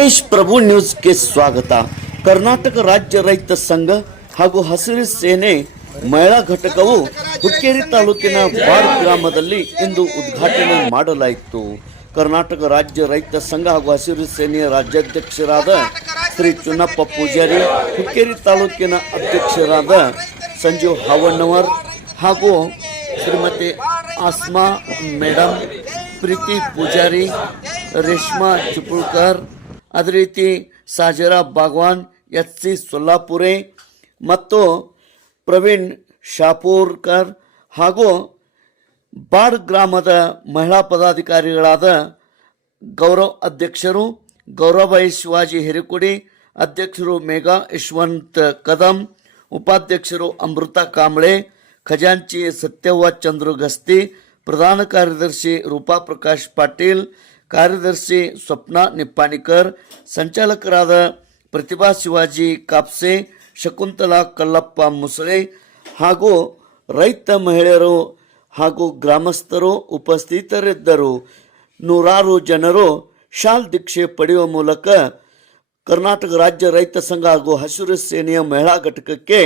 ತೇಜ್ ಪ್ರಭು ನ್ಯೂಸ್ಗೆ ಸ್ವಾಗತ. ಕರ್ನಾಟಕ ರಾಜ್ಯ ರೈತ ಸಂಘ ಹಾಗೂ ಹಸಿರು ಸೇನೆ ಮಹಿಳಾ ಘಟಕವು ಹುಕ್ಕೇರಿ ತಾಲೂಕಿನ ಬಾರ್ ಗ್ರಾಮದಲ್ಲಿ ಇಂದು ಉದ್ಘಾಟನೆ ಮಾಡಲಾಯಿತು. ಕರ್ನಾಟಕ ರಾಜ್ಯ ರೈತ ಸಂಘ ಹಾಗೂ ಹಸಿರು ಸೇನೆಯ ರಾಜ್ಯಾಧ್ಯಕ್ಷರಾದ ಶ್ರೀ ಚುನ್ನಪ್ಪ ಪೂಜಾರಿ, ಹುಕ್ಕೇರಿ ತಾಲೂಕಿನ ಅಧ್ಯಕ್ಷರಾದ ಸಂಜೀವ್ ಹಾವಣ್ಣವರ್ ಹಾಗೂ ಶ್ರೀಮತಿ ಆಸ್ಮಾ ಮೇಡಮ್ ಪ್ರೀತಿ ಪೂಜಾರಿ, ರೇಷ್ಮಾ ಚಿಪುಳ್ಕರ್ ಅದೇ ರೀತಿ ಸಾಜರಾ ಬಾಗ್ವಾನ್ ಎಚ್ ಸಿ ಸೊಲ್ಲಾಪುರೆ ಮತ್ತು ಪ್ರವೀಣ್ ಶಾಪೂರ್ಕರ್ ಹಾಗೂ ಬಾಡ್ ಗ್ರಾಮದ ಮಹಿಳಾ ಪದಾಧಿಕಾರಿಗಳಾದ ಗೌರವ್ ಅಧ್ಯಕ್ಷರು ಗೌರವಬಾಯಿ ಶಿವಾಜಿ ಹಿರಿಕುಡಿ, ಅಧ್ಯಕ್ಷರು ಮೇಘಾ ಯಶವಂತ್ ಕದಂ, ಉಪಾಧ್ಯಕ್ಷರು ಅಮೃತ ಕಾಂಬಳೆ, ಖಜಾಂಚಿ ಸತ್ಯವ್ವ ಚಂದ್ರು ಗಸ್ತಿ, ಪ್ರಧಾನ ಕಾರ್ಯದರ್ಶಿ ರೂಪಾ ಪ್ರಕಾಶ್ ಪಾಟೀಲ್ ಕಾರ್ಯದರ್ಶಿ ಸ್ವಪ್ನ ನಿಪ್ಪಾಣಿಕರ್, ಸಂಚಾಲಕರಾದ ಪ್ರತಿಭಾ ಶಿವಾಜಿ ಕಾಪ್ಸೆ, ಶಕುಂತಲಾ ಕಲ್ಲಪ್ಪ ಮುಸಳೆ ಹಾಗೂ ರೈತ ಮಹಿಳೆಯರು ಹಾಗೂ ಗ್ರಾಮಸ್ಥರು ಉಪಸ್ಥಿತರಿದ್ದರು. ನೂರಾರು ಜನರು ಶಾಲ್ ದೀಕ್ಷೆ ಪಡೆಯುವ ಮೂಲಕ ಕರ್ನಾಟಕ ರಾಜ್ಯ ರೈತ ಸಂಘ ಹಾಗೂ ಹಸಿರು ಸೇನೆಯ ಮಹಿಳಾ ಘಟಕಕ್ಕೆ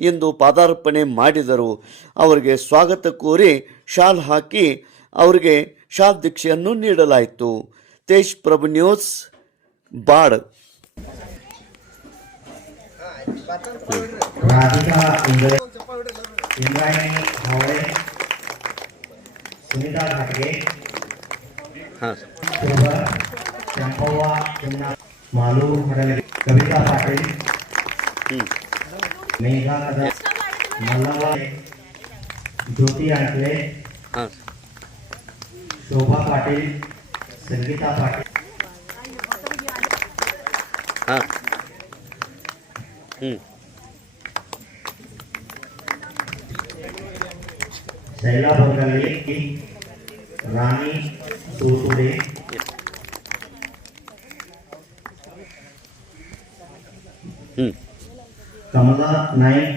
ಇಂದು ಪಾದಾರ್ಪಣೆ ಮಾಡಿದರು. ಅವರಿಗೆ ಸ್ವಾಗತ ಕೋರಿ ಶಾಲ್ ಹಾಕಿ ಅವರಿಗೆ ಶಾಲ್ ದೀಕ್ಷೆಯನ್ನು ನೀಡಲಾಯಿತು ತೇಜ್ ಪ್ರಭು ನ್ಯೂಸ್ ಬಾಡ್ राधिका इंद्र इंद्रायणी हावळे सुनीता घाटगे ಹಾಂ शोभा चंपव्वा चिन्ना मालू हडलगे कविता पाटील मेघा कदम मल्लव्वा ज्योती अंकले ಹಾಂ शोभा पाटील संगीता पाटील ಹಾಂ ಹ್ಞೂ शैला बोरगल्ली रानी सोतुडे ಹ್ಞೂ कमला नाईक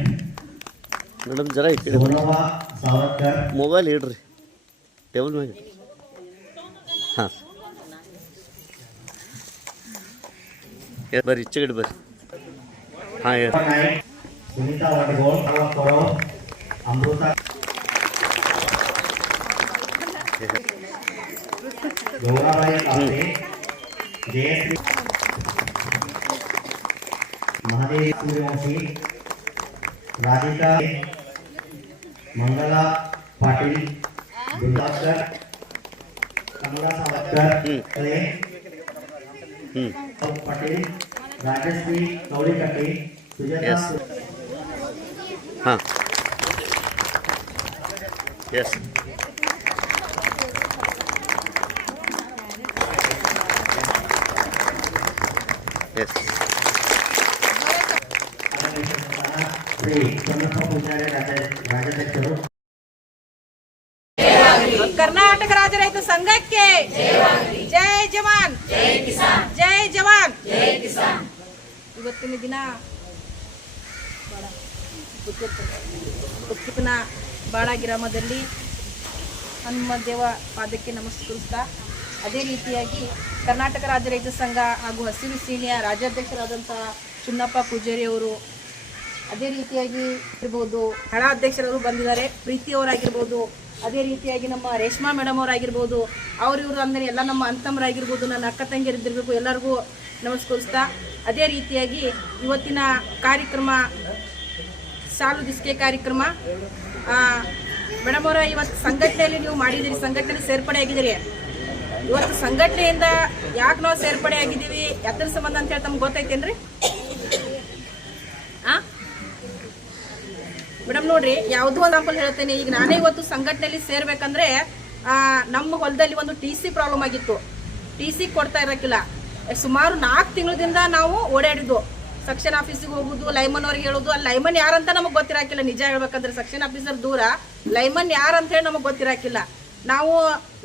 ಮೇಡಮ್ ಜರ ಈ ಕಡೆ सोनवा सावरकर ಮೊಬೈಲ್ ಇಡ್ರಿ ಟೇಬಲ್ ಮ್ಯಾಗ ಬರ್ರಿ ಇಚ್ಚಿಗಿಡ್ ಬರ್ರಿ ಹಾಂ ಮಹಾದೇವಿ ಸೂರ್ಯವಂಶಿ ರಾಧಿಕಾ ಮಂಗಲಾ ಪಾಟೀಲ್ ಗುರುದಾಸ್ಕರ್ ಕಮಲಾ ಸಾವತ್ಕರ್ ಹ್ಞೂ पाटील राजश्री कवळीकटे सुजाता Yes. ಹಾಂ ಎಸ್ ಎಸ್ ಶ್ರೀ ಚನ್ನಪ್ಪ ಪೂಜಾರಿ ರಾಜ- ರಾಜಾಧ್ಯಕ್ಷರು ಕರ್ನಾಟಕ ರಾಜ್ಯ ರೈತ ಸಂಘಕ್ಕೆ ಜೈ ಜವಾನ್ ಜೈ ಜವಾನ್ ಇವತ್ತಿನ ದಿನ ಉತ್ಪನ್ನ ಬಾಳ ಗ್ರಾಮದಲ್ಲಿ ಹನುಮ ದೇವ ಪಾದಕ್ಕೆ ನಮಸ್ಕರಿಸ್ತಾ, ಅದೇ ರೀತಿಯಾಗಿ ಕರ್ನಾಟಕ ರಾಜ್ಯ ರೈತ ಸಂಘ ಹಾಗೂ ಹಸಿರು ಸೇನೆಯ ರಾಜ್ಯಾಧ್ಯಕ್ಷರಾದಂತಹ ಚುನ್ನಪ್ಪ ಪೂಜಾರಿ ಅವರು ಅದೇ ರೀತಿಯಾಗಿ ಇರ್ಬೋದು ಹಳ ಅಧ್ಯಕ್ಷರವರು ಬಂದಿದ್ದಾರೆ, ಪ್ರೀತಿ ಅವರಾಗಿರ್ಬೋದು, ಅದೇ ರೀತಿಯಾಗಿ ನಮ್ಮ ರೇಷ್ಮಾ ಮೇಡಮ್ ಅವರಾಗಿರ್ಬೋದು, ಅವ್ರು ಇವರು ಅಂದರೆ ಎಲ್ಲ ನಮ್ಮ ಅಂತಮರಾಗಿರ್ಬೋದು ನನ್ನ ಅಕ್ಕ ತಂಗಿಯರಿದ್ದಿರಬೇಕು, ಎಲ್ಲರಿಗೂ ನಮಸ್ಕರಿಸ್ತಾ, ಅದೇ ರೀತಿಯಾಗಿ ಇವತ್ತಿನ ಕಾರ್ಯಕ್ರಮ, ಸಾಲು ದಿಸ್ಕೆ ಕಾರ್ಯಕ್ರಮ ಮೇಡಮ್ ಅವರ ಇವತ್ತು ಸಂಘಟನೆಯಲ್ಲಿ ನೀವು ಮಾಡಿದ್ದೀರಿ, ಸಂಘಟನೆ ಸೇರ್ಪಡೆ ಆಗಿದ್ದೀರಿ. ಇವತ್ತು ಸಂಘಟನೆಯಿಂದ ಯಾಕೆ ನಾವು ಸೇರ್ಪಡೆ ಆಗಿದ್ದೀವಿ ಯಾತ್ರ ಸಂಬಂಧ ಅಂತ ಹೇಳಿ ತಮ್ಗೆ ಗೊತ್ತೈತೇನ್ರಿ? ಮೇಡಮ್, ನೋಡ್ರಿ, ಯಾವುದೋ ಎಕ್ಸಾಂಪಲ್ ಹೇಳ್ತೇನೆ. ಈಗ ನಾನೇ ಇವತ್ತು ಸಂಘಟನೆಯಲ್ಲಿ ಸೇರ್ಬೇಕಂದ್ರೆ ನಮ್ಮ ಹೊಲದಲ್ಲಿ ಒಂದು ಟಿ ಸಿ ಪ್ರಾಬ್ಲಮ್ ಆಗಿತ್ತು. ಟಿ ಸಿ ಕೊಡ್ತಾ ಇರಕ್ಕಿಲ್ಲ. ಸುಮಾರು ನಾಲ್ಕು ತಿಂಗಳದಿಂದ ನಾವು ಓಡಾಡಿದ್ವು ಸೆಕ್ಷನ್ ಆಫೀಸಿಗೆ ಹೋಗುದು, ಲೈಮನ್ ಅವ್ರಿಗೆ ಹೇಳೋದು. ಅಲ್ಲಿ ಲೈಮನ್ ಯಾರಂತ ನಮಗೆ ಗೊತ್ತಿರಾಕಿಲ್ಲ. ನಿಜ ಹೇಳ್ಬೇಕಂದ್ರೆ ಸೆಕ್ಷನ್ ಆಫೀಸರ್ ದೂರ. ಲೈಮನ್ ಯಾರಂತ ಹೇಳಿ ನಮಗೆ ಗೊತ್ತಿರಾಕಿಲ್ಲ. ನಾವು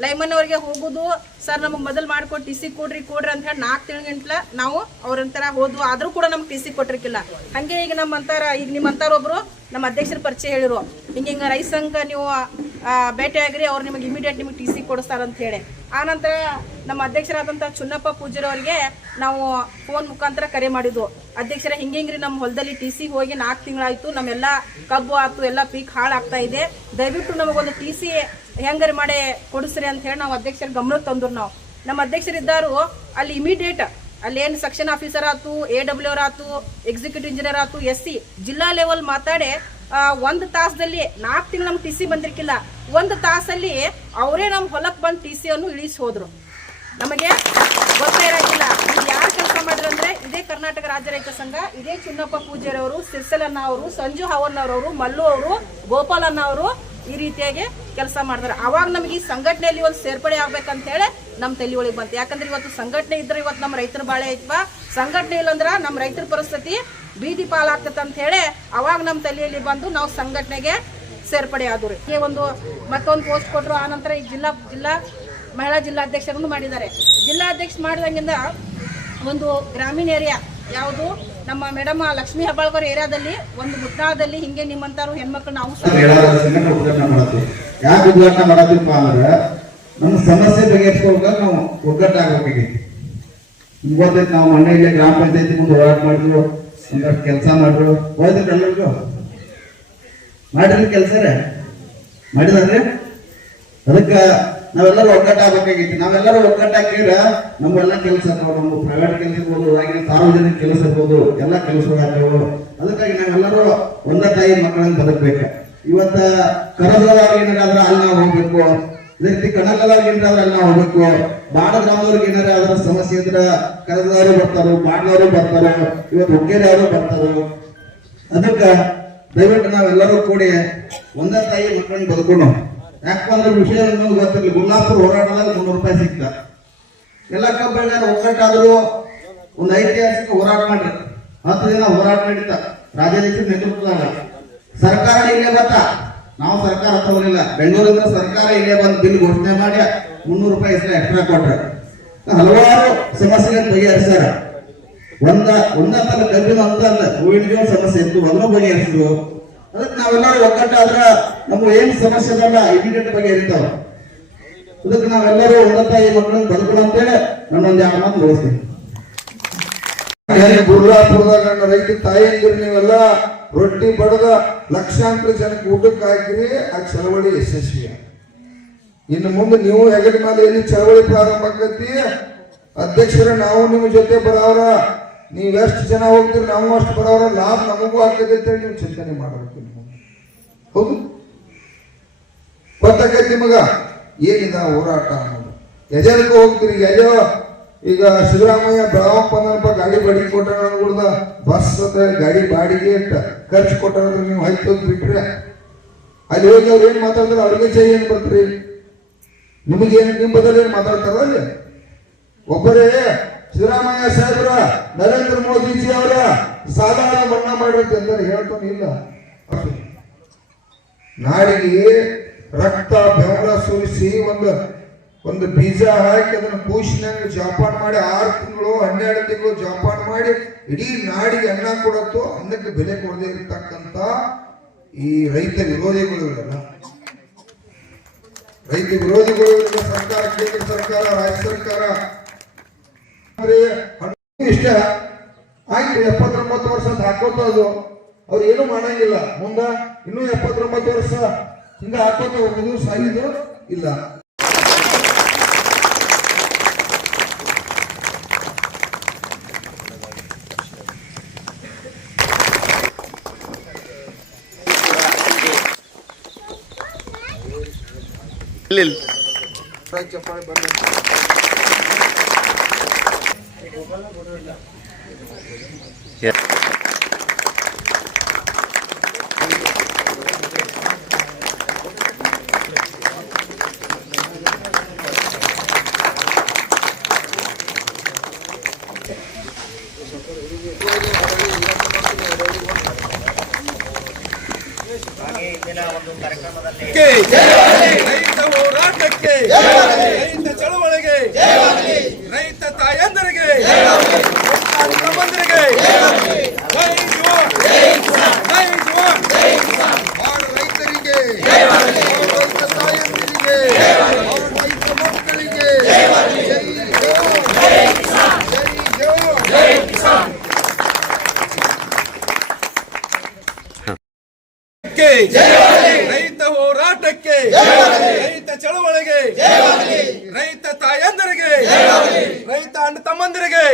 ಲೈಮನ್ ಅವ್ರಿಗೆ ಹೋಗುದು, ಸರ್, ನಮಗೆ ಮೊದಲು ಮಾಡ್ಕೊಟ್ಟು ಟಿ ಸಿ ಕೊಡ್ರಿ ಕೊಡ್ರಿ ಅಂತ ಹೇಳಿ ನಾಲ್ಕು ತಿಂಗಳ ನಾವು ಅವ್ರಂತರ ಹೋದ್ವು. ಆದರೂ ಕೂಡ ನಮ್ಗೆ ಟಿ ಸಿ ಕೊಟ್ಟಿರ್ಕಿಲ್ಲ. ಹಂಗೆ ಈಗ ನಮ್ಮ ಅಂತಾರ, ಈಗ ನಿಮ್ಮ ಅಂತಾರ ಒಬ್ರು ನಮ್ಮ ಅಧ್ಯಕ್ಷರ ಪರಿಚಯ ಹೇಳಿರು ಹಿಂಗೆ ಹಿಂಗೆ ರೈಸ್ ನೀವು ಭೇಟಿ ಆಗ್ರಿ ಅವ್ರು ನಿಮಗೆ ಇಮಿಡಿಯೇಟ್ ನಿಮಗೆ ಟಿ ಸಿ ಕೊಡಿಸ್ತಾರಂತ ಹೇಳಿ. ಆನಂತರ ನಮ್ಮ ಅಧ್ಯಕ್ಷರಾದಂಥ ಚುನ್ನಪ್ಪ ಪೂಜಾರವರಿಗೆ ನಾವು ಫೋನ್ ಮುಖಾಂತರ ಕರೆ ಮಾಡಿದ್ವು. ಅಧ್ಯಕ್ಷರ ಹಿಂಗಿಂಗ್ರಿ ನಮ್ಮ ಹೊಲದಲ್ಲಿ ಟಿ ಸಿ ಹೋಗಿ ನಾಲ್ಕು ತಿಂಗಳಾಯ್ತು, ನಮ್ಮೆಲ್ಲ ಕಬ್ಬು ಆಯ್ತು ಎಲ್ಲ ಪೀಕ್ ಹಾಳಾಗ್ತಾ ಇದೆ. ದಯವಿಟ್ಟು ನಮಗೊಂದು ಟಿ ಸಿ ಹೆಂಗಾರಿ ಮಾಡಿ ಕೊಡಿಸ್ರಿ ಅಂತ ಹೇಳಿ ನಾವು ಅಧ್ಯಕ್ಷರ ಗಮನಕ್ಕೆ ತಂದ್ರು ನಾವು. ನಮ್ಮ ಅಧ್ಯಕ್ಷರಿದ್ದಾರು, ಅಲ್ಲಿ ಇಮಿಡಿಯೇಟ್ ಅಲ್ಲಿ ಏನು ಸೆಕ್ಷನ್ ಆಫೀಸರ್ ಆತು ಎ ಡಬ್ಲ್ಯೂ ಆರ್ ಆತು ಎಕ್ಸಿಕ್ಯೂಟಿವ್ ಇಂಜಿನಿಯರ್ ಆತು ಎಸ್ ಸಿ ಜಿಲ್ಲಾ ಲೆವೆಲ್ ಮಾತಾಡಿ ಒಂದು ತಾಸದಲ್ಲಿ ನಾಲ್ಕು ತಿಂಗಳು ನಮ್ಗೆ ಟಿ ಸಿ ಬಂದಿರ್ಕಿಲ್ಲ. ಒಂದು ತಾಸಲ್ಲಿ ಅವರೇ ನಮ್ಮ ಹೊಲಕ್ಕೆ ಬಂದು ಟಿ ಸಿಯನ್ನು ಇಳಿಸಿ ಹೋದ್ರು ನಮಗೆ ಗೊತ್ತೇ ಇರೋದಿಲ್ಲ ಯಾರು ಕೆಲಸ ಮಾಡಿರಂದ್ರೆ ಇದೇ ಕರ್ನಾಟಕ ರಾಜ್ಯ ರೈತ ಸಂಘ, ಇದೇ ಚಿನ್ನಪ್ಪ ಪೂಜಾರವರು ಸಿರ್ಸಲನ್ನ ಅವರು, ಸಂಜು ಹಾವನ್ನವರವರು ಮಲ್ಲು ಅವರು ಗೋಪಾಲಣ್ಣ ಅವರು ಈ ರೀತಿಯಾಗಿ ಕೆಲಸ ಮಾಡಿದಾರೆ. ಅವಾಗ ನಮಗೆ ಈ ಸಂಘಟನೆಯಲ್ಲಿ ಒಂದು ಸೇರ್ಪಡೆ ಆಗ್ಬೇಕಂತ ಹೇಳಿ ನಮ್ಮ ತಲೆ ಒಳಗೆ ಬಂತು. ಯಾಕಂದ್ರೆ ಇವತ್ತು ಸಂಘಟನೆ ಇದ್ರೆ ಇವತ್ತು ನಮ್ಮ ರೈತರ ಬಾಳೆ ಐತ್ವಾ? ಸಂಘಟನೆ ಇಲ್ಲಂದ್ರೆ ನಮ್ಮ ರೈತರ ಪರಿಸ್ಥಿತಿ ಬೀದಿ ಪಾಲಾಗ್ತದೆ ಅಂತ ಹೇಳಿ ಅವಾಗ ನಮ್ಮ ತಲೆಯಲ್ಲಿ ಬಂದು ನಾವು ಸಂಘಟನೆಗೆ ಸೇರ್ಪಡೆ ಆದ್ರು. ಈ ಒಂದು ಮತ್ತೊಂದು ಪೋಸ್ಟ್ ಕೊಟ್ಟರು ಆ ನಂತರ ಈ ಜಿಲ್ಲಾ ಜಿಲ್ಲಾ, ಮಹಿಳಾ ಜಿಲ್ಲಾಧ್ಯಕ್ಷರನ್ನು ಮಾಡಿದ್ದಾರೆ. ಜಿಲ್ಲಾಧ್ಯಕ್ಷ ಮಾಡಿದಂಗಿಂದ ಒಂದು ಗ್ರಾಮೀಣ ಏರಿಯಾ, ಯಾವುದು ನಮ್ಮ ಮೇಡಮ್ ಲಕ್ಷ್ಮೀ ಹೆಬ್ಬಾಳ್ಕರ್ ಏರಿಯಾದಲ್ಲಿ ಒಂದು ಮುಟ್ಟಾದಲ್ಲಿ ಹಿಂಗೆ ನಿಮ್ಮಂತಾರು ಹೆಣ್ಮಕ್ಳು ನಾವು ನಮ್ಮ ಸಮಸ್ಯೆ ಬಗೆಹರಿಸ್ಕೊಳ್ಬೇಕು ನಾವು ಒಗ್ಗಟ್ಟಾಗಬೇಕಾಗೈತಿ ಈಗ ಗೊತ್ತೈತಿ, ನಾವು ಮೊನ್ನೆ ಇಲ್ಲೇ ಗ್ರಾಮ ಪಂಚಾಯತಿ ಮುಂದೆ ಹೋರಾಟ ಮಾಡಿದ್ರು ಕೆಲಸ ಮಾಡಿದ್ರು. ಹೋಯ್ತು ಎಲ್ಲರಿಗೂ ಮಾಡಿದ್ರಿ ಕೆಲಸ ಮಾಡಿದ್ರಿ ಅದಕ್ಕೆ ನಾವೆಲ್ಲರೂ ಒಗ್ಗಟ್ಟಾಗಬೇಕಾಗಿತ್ತು ನಾವೆಲ್ಲರೂ ಒಗ್ಗಟ್ಟಾಕಿದ್ರೆ ನಮ್ಮೆಲ್ಲ ಕೆಲಸ ನಮ್ಮ ಪ್ರೈವೇಟ್ ಕೆಲಸ ಇರ್ಬೋದು ಆಗಿನ ಸಾರ್ವಜನಿಕ ಕೆಲಸ ಇರ್ಬೋದು ಎಲ್ಲ ಕೆಲಸಗಳಾಗ್ತಾವ ಅದಕ್ಕಾಗಿ ನಾವೆಲ್ಲರೂ ಒಂದ ತಾಯಿ ಮಕ್ಕಳನ್ನ ಬದುಕಬೇಕು. ಇವತ್ತ ಕರದಾರ್ ಏನಾರ ಅಲ್ಲಿ ನಾವು ಹೋಗ್ಬೇಕು. ಅದೇ ರೀತಿ ಕನಕದವ್ರಿಗೆ ಏನಾರ ಅಲ್ಲಿ ನಾವು ಹೋಗ್ಬೇಕು. ಬಾಡ ಗ್ರಾಮದವ್ರಿಗೆ ಏನಾರ ಅದರ ಸಮಸ್ಯೆ ಇದ್ರೆ ಕರದವರು ಬರ್ತಾರೋ ಬಾಡ್ಲವರು ಬರ್ತಾರೋ, ಇವತ್ತು ಹುಕ್ಕೇರಿಯವರು ಬರ್ತಾರೋ. ಅದಕ್ಕ ದಯವಿಟ್ಟು ನಾವೆಲ್ಲರೂ ಕೂಡಿ ಒಂದೇ ತಾಯಿ ಮಕ್ಕಳನ್ನ ಬದುಕೊಂಡು ಯಾಕಂದ್ರೆ ವಿಷಯ ಗೊತ್ತಿರಲಿ. ಗುಲ್ಲಾಪುರ ಹೋರಾಟದಲ್ಲಿ ಮುನ್ನೂರು ರೂಪಾಯಿ ಸಿಕ್ತ. ಎಲ್ಲ ಕಬ್ಬೆಗಾರ ಒಗ್ಗಟ್ಟಾದ್ರು ಒಂದು ಐತಿಹಾಸಿಕ ಹೋರಾಟ ಮಾಡ್ರಿ. ಹತ್ತು ದಿನ ಹೋರಾಟ ನಡೀತ. ರಾಜ್ಯಾಧ್ಯಕ್ಷರ ನೇತೃತ್ವದಾಗ. ಸರ್ಕಾರ ಇಲ್ಲೇ ಬತ್ತ ನಾವು ಸರ್ಕಾರ ತಗೊಳ್ಳಿಲ್ಲ ಬೆಂಗಳೂರಿಂದ ಸರ್ಕಾರ ಇಲ್ಲೇ ಬಂದು ಬಿಲ್ ಘೋಷಣೆ ಮಾಡಿ ಮುನ್ನೂರು ರೂಪಾಯಿ ಎಕ್ಸ್ಟ್ರಾ ಕೊಟ್ರೆ. ಹಲವಾರು ಸಮಸ್ಯೆಗಳನ್ನು ಬಗೆಹರಿಸ್ಯಾರ. ಒಂದ ಒಂದಂತಲ್ಲ ಕಬ್ಬಿನ ಅಂತಲ್ಲ ಹೂವಿನ ಸಮಸ್ಯೆ ಇತ್ತು ಅದನ್ನು ಬಗೆಹರಿಸಿದ್ರು ಅದಕ್ಕೆ ನಾವೆಲ್ಲರೂ ಒಗ್ಗಟ್ಟಾದ್ರ ನಮ್ಮ ಏನ್ ಸಮಸ್ಯೆ ಅದಲ್ಲ ಇಮಿಡಿಯೇಟ್ ಬಗೆಹರಿತಾವ ಅದಕ್ಕೆ ನಾವೆಲ್ಲರೂ ಒಂದ ತಾಯಿ ಮಕ್ಕಳನ್ನ ಬದುಕೋಣ ಅಂತೇಳಿ ನನ್ನೊಂದು ಯಾವ ಮಾತು ಬಯಸ್ತೀನಿ ಬುರ್ಲಾಪುರದಾಗ ನನ್ನ ರೈತ ಅಂದ್ರೆ ನೀವೆಲ್ಲ ರೊಟ್ಟಿ ಬಡದ ಲಕ್ಷಾಂತರ ಜನಕ್ಕೆ ಊಟಕ್ಕೆ ಹಾಕಿರಿ, ಆ ಚಳವಳಿ ಯಶಸ್ವಿ ಇನ್ನು ಮುಂದೆ ನೀವು ಹೆಗಲ ಮೇಲೆ ಎಲ್ಲಿ ಚಳವಳಿ ಪ್ರಾರಂಭ ಆಕತಿ ಅಧ್ಯಕ್ಷರ ನಾವು ನಿಮ್ಮ ಜೊತೆ ಬರೋರ ನೀವ್ ಎಷ್ಟು ಜನ ಹೋಗ್ತೀರಿ, ನಾವು ಅಷ್ಟು ಬರೋರ ಲಾಭ ನಮಗೂ ಆಗ್ತದೆ ಅಂತೇಳಿ ನೀವು ಚಿಂತನೆ ಮಾಡಬೇಕು ನೀವು. ಹೌದು? ಗೊತ್ತಾಗೈತೆ ನಿಮಗ ಏನಿದ ಹೋರಾಟ ಅನ್ನೋದು? ಎಜೆಲ್ಗೆ ಹೋಗ್ತೀರಿ? ಎಜೋ ಈಗ ಸಿದ್ದರಾಮಯ್ಯ ಬೆಳವಪ್ಪ ಬಂದಪ್ಪ ಗಾಡಿ ಬಾಡಿಗೆ ಕೊಟ್ಟಾರ ಬಸ್ ಅಂತ ಗಾಡಿ ಬಾಡಿಗೆ ಖರ್ಚು ಕೊಟ್ಟಾರ ನೀವು ಹೈಕೋಗಿ ಬಿಟ್ರೆ? ಅಲ್ಲಿ ಹೋಗಿ ಅವ್ರು ಏನು ಮಾತಾಡ್ತಾರೆ ಅವ್ರಿಗೆ ಚೈ ಏನು ಬರ್ತೀರಿ? ನಿಮಗೇನು ನಿಮ್ಮ ನಿಮ್ ಬದಲು ಏನ್ ಮಾತಾಡ್ತಾರ ಒಬ್ಬರೇ ಸಿದ್ದರಾಮಯ್ಯ ಸಾಹೇಬ್ರ, ನರೇಂದ್ರ ಮೋದಿಜಿ ಅವರ ಸಾಧಾರಣ ಮನ್ನಾ ಮಾಡಬೇಕು ಅಂತ ಹೇಳ್ತಾನೆ, ಇಲ್ಲ. ನಾಡಿಗೆ ರಕ್ತ ಬೆವರ ಸುರಿಸಿ ಒಂದು ಒಂದು ಬೀಜ ಹಾಕಿ ಅದನ್ನು ಕೂಸಿನಂಗೆ ಜೋಪಾನ ಮಾಡಿ ಆರು ತಿಂಗಳು, ಹನ್ನೆರಡು ತಿಂಗಳು ಜೋಪಾನ ಮಾಡಿ ಇಡೀ ನಾಡಿಗೆ ಅನ್ನ ಕೊಡತ್ತು ಅನ್ನಕ್ಕೆ ಬೆಲೆ ಕೊಡದೇ ಇರತಕ್ಕಂತ ಈ ರೈತ ವಿರೋಧಿಗಳು ಇರಲ್ಲ ರೈತ ವಿರೋಧಿಗಳು ಸರ್ಕಾರ, ಕೇಂದ್ರ ಸರ್ಕಾರ, ರಾಜ್ಯ ಸರ್ಕಾರ ಇಷ್ಟ. ಆಯ್ತು ಎಪ್ಪತ್ತೊಂಬತ್ತು ವರ್ಷ ಅಂತ ಹಾಕೋತ ಅದು. ಅವ್ರು ಏನು ಮಾಡಂಗಿಲ್ಲ. ಮುಂದ ಇನ್ನೂ ಎಪ್ಪತ್ತೊಂಬತ್ತು ವರ್ಷ ಹಿಂಗ ಹಾಕೋತ ಹೋಗುದು ಸಾಗಿದು ಇಲ್ಲ. ಇಲ್ಲಿ. ಇಲ್ಲಿ. Yes. ರೈತ ಹೋರಾಟಕ್ಕೆ ರೈತ ಚಳವಳಿಗೆ ರೈತ ಹೋರಾಟಕ್ಕೆ ರೈತ ಚಳವಳಿಗೆ ರೈತ ತಾಯಂದರಿಗೆ ರೈತ ಅಣ್ಣ ತಮ್ಮಂದಿರಿಗೆ